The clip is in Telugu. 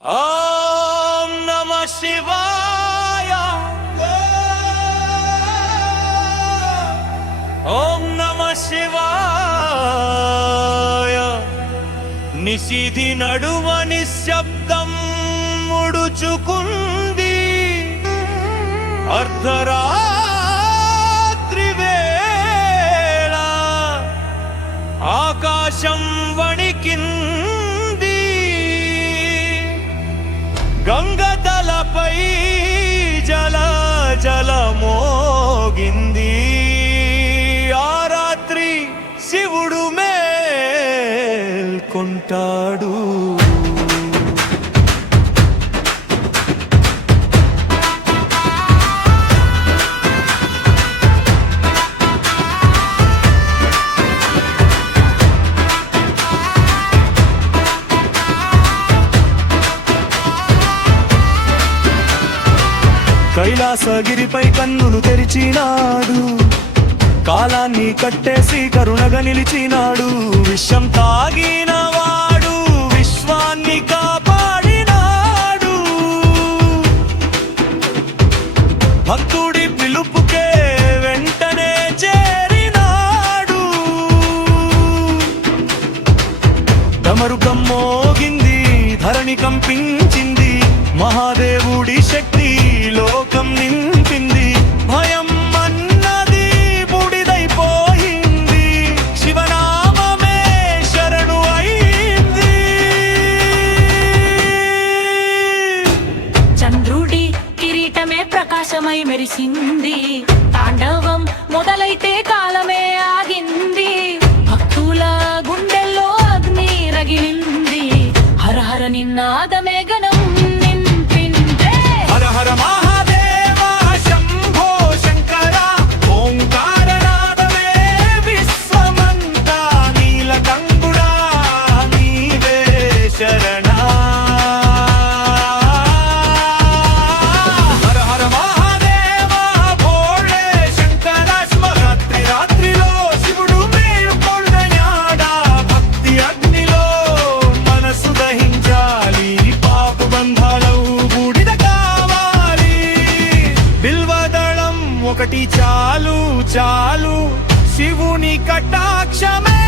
ఓం నమః శివాయ ఓం నమః శివాయ నిశిధి నడుమ నిశ్శబ్దం ముడుచుకుంది అర్ధరాత్రి వేళ ఆకాశం వణికింది గంగతలపై జల మోగింది ఆ రాత్రి శివుడు మేల్కొంటాడు. కైలాసగిరిపై కన్నులు తెరిచినాడు, కాలాన్ని కట్టేసి కరుణగా నిలిచినాడు. విషం తాగినవాడు విశ్వాన్ని కాపాడినాడు. భక్తుడి పిలుపుకే వెంటనే చేరినాడు. డమరుకం మోగింది, ధరణి కంపించింది, మహాదేవుడి శక్తి లోకం నింపింది. భయం అన్నది బూడిదైపోయింది, శివనామమే శరణు అయింది. చంద్రుడి కిరీటమే ప్రకాశమై మెరిసింది, తాండవం మొదలైతే కాలమే ఆగింది. భక్తుల గుండెల్లో అగ్ని రగిలింది, హర హర నిన్నాదమే గణం నింపిందే. హర హర మహాదేవ శంభో శంకర ఓంకారనాదమే విశ్వమంతా నీలకంఠుడా నీవే శరణా. హర హర మహాదేవ భోళే శంకర శివరాత్రి రాత్రిలో శివుడు మేల్కొన్నాడా. భక్తి అగ్నిలో మనసు దహించాలి, పాపు బంధాలవు బూడిద కావాలి. బిల్వదళం ఒకటి చాలు చాలు, శివుని కటాక్షమే